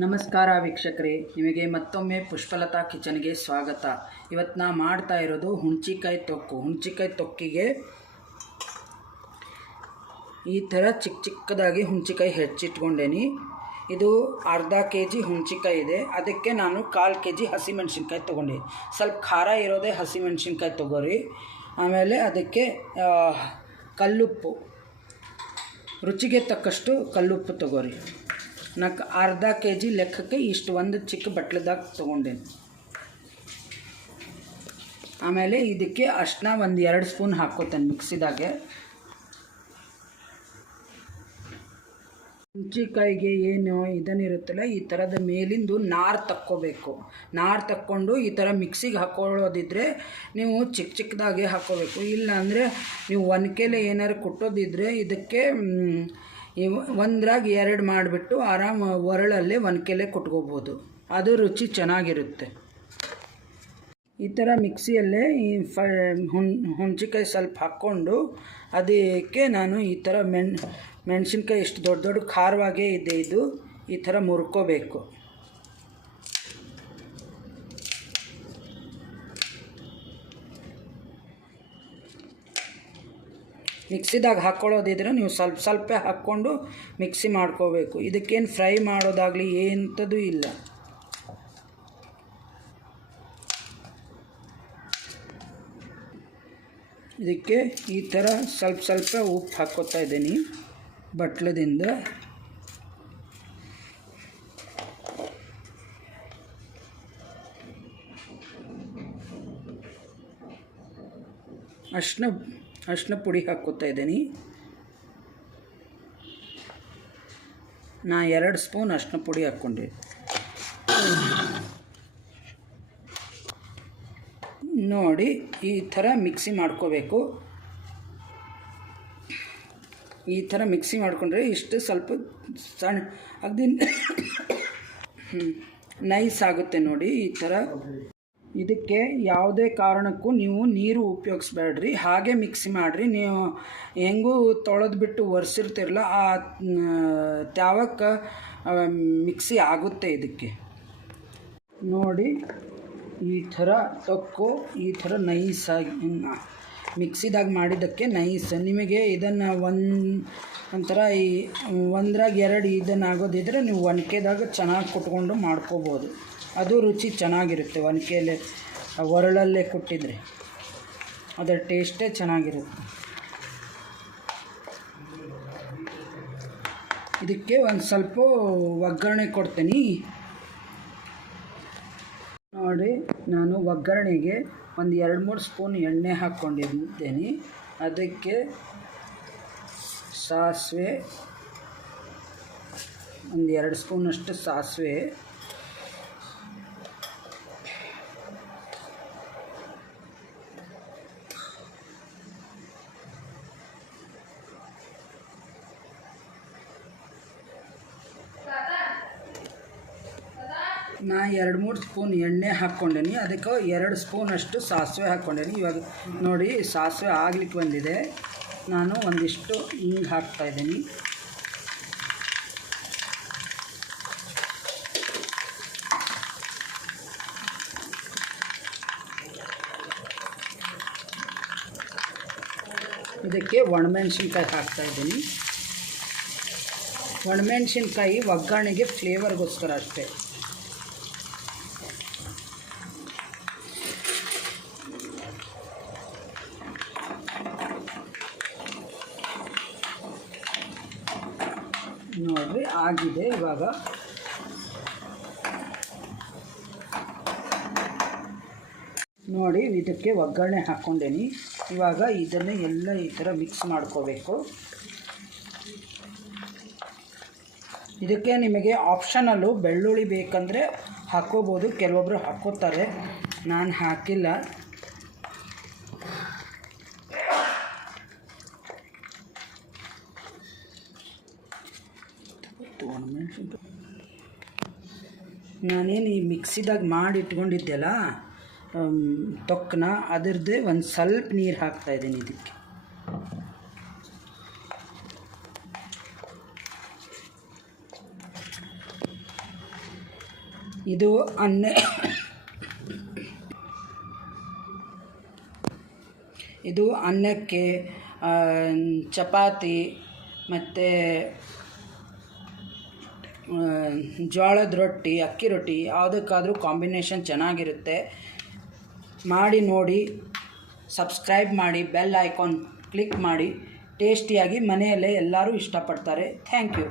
ನಮಸ್ಕಾರ ವೀಕ್ಷಕರೇ, ನಿಮಗೆ ಮತ್ತೊಮ್ಮೆ ಪುಷ್ಪಲತಾ ಕಿಚನ್ಗೆ ಸ್ವಾಗತ. ಇವತ್ತು ನಾ ಮಾಡ್ತಾ ಇರೋದು ಹುಣ್ಚಿಕಾಯಿ ತೊಕ್ಕು. ಹುಣ್ಚಿಕಾಯಿ ತೊಕ್ಕಿಗೆ ಈ ಥರ ಚಿಕ್ಕ ಚಿಕ್ಕದಾಗಿ ಹುಣ್ಚಿಕಾಯಿ ಹೆಚ್ಚಿಟ್ಕೊಂಡೇನಿ. ಇದು ಅರ್ಧ ಕೆ ಜಿ ಹುಣ್ಚಿಕಾಯಿ ಇದೆ. ಅದಕ್ಕೆ ನಾನು ಕಾಲು ಕೆ ಜಿ ಹಸಿಮೆಣ್ಸಿನ್ಕಾಯಿ ತೊಗೊಂಡೆ. ಸ್ವಲ್ಪ ಖಾರ ಇರೋದೇ ಹಸಿಮೆಣ್ಸಿನ್ಕಾಯಿ ತೊಗೋರಿ. ಆಮೇಲೆ ಅದಕ್ಕೆ ಕಲ್ಲುಪ್ಪು. ರುಚಿಗೆ ತಕ್ಕಷ್ಟು ಕಲ್ಲುಪ್ಪು ತಗೋರಿ. ನಾಲ್ಕು ಅರ್ಧ ಕೆ ಜಿ ಲೆಕ್ಕಕ್ಕೆ ಇಷ್ಟು ಒಂದು ಚಿಕ್ಕ ಬಟ್ಲದಾಗ ತೊಗೊಂಡೇನೆ. ಆಮೇಲೆ ಇದಕ್ಕೆ ಅಷ್ಟನ್ನ ಒಂದು ಎರಡು ಸ್ಪೂನ್ ಹಾಕ್ಕೋತೇನೆ ಮಿಕ್ಸಿದಾಗೆ. ಹುಣ್ಚಿಕಾಯಿಗೆ ಏನು ಇದನ್ನಿರುತ್ತಲ್ಲ ಈ ಥರದ ಮೇಲಿಂದು ನಾರು ತಕ್ಕೋಬೇಕು. ನಾರು ತಕ್ಕೊಂಡು ಈ ಥರ ಮಿಕ್ಸಿಗೆ ಹಾಕೊಳ್ಳೋದಿದ್ರೆ ನೀವು ಚಿಕ್ಕ ಚಿಕ್ಕದಾಗೆ ಹಾಕ್ಕೋಬೇಕು ಇಲ್ಲ ಅಂದರೆ ನೀವು ಒನಕೆಲೆ ಏನಾರು ಕುಟ್ಟೋದಿದ್ರೆ ಇದಕ್ಕೆ ಒಂದ್ರಾಗ ಎರಡು ಮಾಡಿಬಿಟ್ಟು ಆರಾಮ ಒರಳಲ್ಲೇ ಒನಕೆಲೆ ಕೊಟ್ಕೋಬೋದು. ಅದು ರುಚಿ ಚೆನ್ನಾಗಿರುತ್ತೆ. ಈ ಥರ ಮಿಕ್ಸಿಯಲ್ಲೇ ಈ ಫ ಹುಣ್ ಹುಣಸಿಕಾಯಿ ಸ್ವಲ್ಪ ಹಾಕ್ಕೊಂಡು ಅದಕ್ಕೆ ನಾನು ಈ ಥರ ಮೆಣ್ ಮೆಣಸಿನ್ಕಾಯಿ ಎಷ್ಟು ದೊಡ್ಡ ದೊಡ್ಡ ಖಾರವಾಗೇ ಇದೆ ಇದು, ಈ ಥರ ಮುರ್ಕೋಬೇಕು. ಮಿಕ್ಸಿದಾಗ ಹಾಕ್ಕೊಳ್ಳೋದಿದ್ರೆ ನೀವು ಸ್ವಲ್ಪ ಸ್ವಲ್ಪ ಹಾಕ್ಕೊಂಡು ಮಿಕ್ಸಿ ಮಾಡ್ಕೋಬೇಕು. ಇದಕ್ಕೇನು ಫ್ರೈ ಮಾಡೋದಾಗಲಿ ಎಂಥದ್ದು ಇಲ್ಲ. ಇದಕ್ಕೆ ಈ ಥರ ಸ್ವಲ್ಪ ಸ್ವಲ್ಪ ಉಪ್ಪು ಹಾಕ್ಕೋತಾ ಇದ್ದೀನಿ ಬಟ್ಲದಿಂದ. ಅರ್ಶಿನ ಅರ್ಶಿನ ಪುಡಿ ಹಾಕ್ಕೋತಾ ಇದ್ದೀನಿ. ನಾ ಎರಡು ಸ್ಪೂನ್ ಅರಿಶಿನ ಪುಡಿ ಹಾಕ್ಕೊಂಡೆ. ನೋಡಿ, ಈ ಥರ ಮಿಕ್ಸಿ ಮಾಡ್ಕೋಬೇಕು. ಈ ಥರ ಮಿಕ್ಸಿ ಮಾಡಿಕೊಂಡ್ರೆ ಇಷ್ಟು ಸ್ವಲ್ಪ ಸಣ್ಣ ಅಗದಿ ನೈಸ್ ಆಗುತ್ತೆ ನೋಡಿ ಈ ಥರ. ಇದಕ್ಕೆ ಯಾವುದೇ ಕಾರಣಕ್ಕೂ ನೀವು ನೀರು ಉಪಯೋಗಿಸ್ಬೇಡ್ರಿ, ಹಾಗೆ ಮಿಕ್ಸಿ ಮಾಡಿರಿ. ನೀವು ಹೆಂಗೂ ತೊಳೆದ್ಬಿಟ್ಟು ಒರೆಸಿರ್ತಿರಲ್ಲ, ಆ ತ್ಯಾವಕ್ಕೆ ಮಿಕ್ಸಿ ಆಗುತ್ತೆ ಇದಕ್ಕೆ. ನೋಡಿ, ಈ ಥರ ತೊಕ್ಕು, ಈ ಥರ ನೈಸಾಗಿ ಮಿಕ್ಸಿದಾಗ ಮಾಡಿದ್ದಕ್ಕೆ ನೈಸ್. ನಿಮಗೆ ಇದನ್ನು ಒಂದು, ಒಂಥರ ಈ, ಒಂದ್ರಾಗ ಎರಡು ಇದನ್ನು ಆಗೋದಿದ್ರೆ ನೀವು ಒನಕೆದಾಗ ಚೆನ್ನಾಗಿ ಕುಟ್ಕೊಂಡು ಮಾಡ್ಕೋಬೋದು. ಅದು ರುಚಿ ಚೆನ್ನಾಗಿರುತ್ತೆ ಒನಕೆಯಲ್ಲಿ ಒರಳಲ್ಲೇ ಕೊಟ್ಟಿದ್ರೆ. ಅದರ ಟೇಸ್ಟೇ ಚೆನ್ನಾಗಿರುತ್ತೆ. ಇದಕ್ಕೆ ಒಂದು ಸ್ವಲ್ಪ ಒಗ್ಗರಣೆ ಕೊಡ್ತೀನಿ. ನೋಡಿ, ನಾನು ಒಗ್ಗರಣೆಗೆ ಒಂದು ಎರಡು ಮೂರು ಸ್ಪೂನ್ ಎಣ್ಣೆ ಹಾಕ್ಕೊಂಡಿದ್ದೇನೆ ಅದಕ್ಕೆ ಸಾಸಿವೆ, ಒಂದು ಎರಡು ಸ್ಪೂನಷ್ಟು ಸಾಸಿವೆ. ನಾ ಎರಡು ಮೂರು ಸ್ಪೂನ್ ಎಣ್ಣೆ ಹಾಕ್ಕೊಂಡೇನಿ. ಅದಕ್ಕೆ ಎರಡು ಸ್ಪೂನಷ್ಟು ಸಾಸಿವೆ ಹಾಕ್ಕೊಂಡೇನಿ. ಇವಾಗ ನೋಡಿ ಸಾಸಿವೆ ಆಗ್ಲಿಕ್ಕೆ ಬಂದಿದೆ. ನಾನು ಒಂದಿಷ್ಟು ಹಿಂಗೆ ಹಾಕ್ತಾಯಿದ್ದೀನಿ ಇದಕ್ಕೆ ಒಣಮೆಣ್ಸಿನ್ಕಾಯಿ ಹಾಕ್ತಾಯಿದ್ದೀನಿ ಒಣಮೆಣ್ಸಿನ್ಕಾಯಿ ಒಗ್ಗರಣೆಗೆ ಫ್ಲೇವರ್ಗೋಸ್ಕರ ಅಷ್ಟೇ. ನೋಡ್ರಿ, ಆಗಿದೆ ಇವಾಗ. ನೋಡಿ ಇದಕ್ಕೆ ಒಗ್ಗರಣೆ ಹಾಕ್ಕೊಂಡೇನಿ ಇವಾಗ ಇದನ್ನು ಎಲ್ಲ ಈ ಥರ ಮಿಕ್ಸ್ ಮಾಡ್ಕೋಬೇಕು. ಇದಕ್ಕೆ ನಿಮಗೆ ಆಪ್ಷನಲ್ಲು ಬೆಳ್ಳುಳ್ಳಿ ಬೇಕಂದರೆ ಹಾಕ್ಕೋಬೋದು. ಕೆಲವೊಬ್ಬರು ಹಾಕ್ಕೋತಾರೆ. ನಾನು ಹಾಕಿಲ್ಲ. ನಾನೇನು ಈ ಮಿಕ್ಸಿದಾಗ ಮಾಡಿ ಇಟ್ಕೊಂಡಿದ್ದೆಲ್ಲ ತೊಕ್ಕನ ಅದರದ್ದೇ ಒಂದು ಸ್ವಲ್ಪ ನೀರು ಹಾಕ್ತಾಯಿದ್ದೀನಿ ಇದಕ್ಕೆ. ಇದು ಅನ್ನ ಇದು ಅನ್ನಕ್ಕೆ ಚಪಾತಿ, ಮತ್ತು ಜೋಳದ ರೊಟ್ಟಿ, ಅಕ್ಕಿ ರೊಟ್ಟಿ, ಯಾವುದಕ್ಕಾದರೂ ಕಾಂಬಿನೇಷನ್ ಚೆನ್ನಾಗಿರುತ್ತೆ. ಮಾಡಿ, ನೋಡಿ ಸಬ್ಸ್ಕ್ರೈಬ್ ಮಾಡಿ ಬೆಲ್ ಐಕಾನ್ ಕ್ಲಿಕ್ ಮಾಡಿ ಟೇಸ್ಟಿಯಾಗಿ ಮನೆಯಲ್ಲೇ ಎಲ್ಲರೂ ಇಷ್ಟಪಡ್ತಾರೆ. Thank you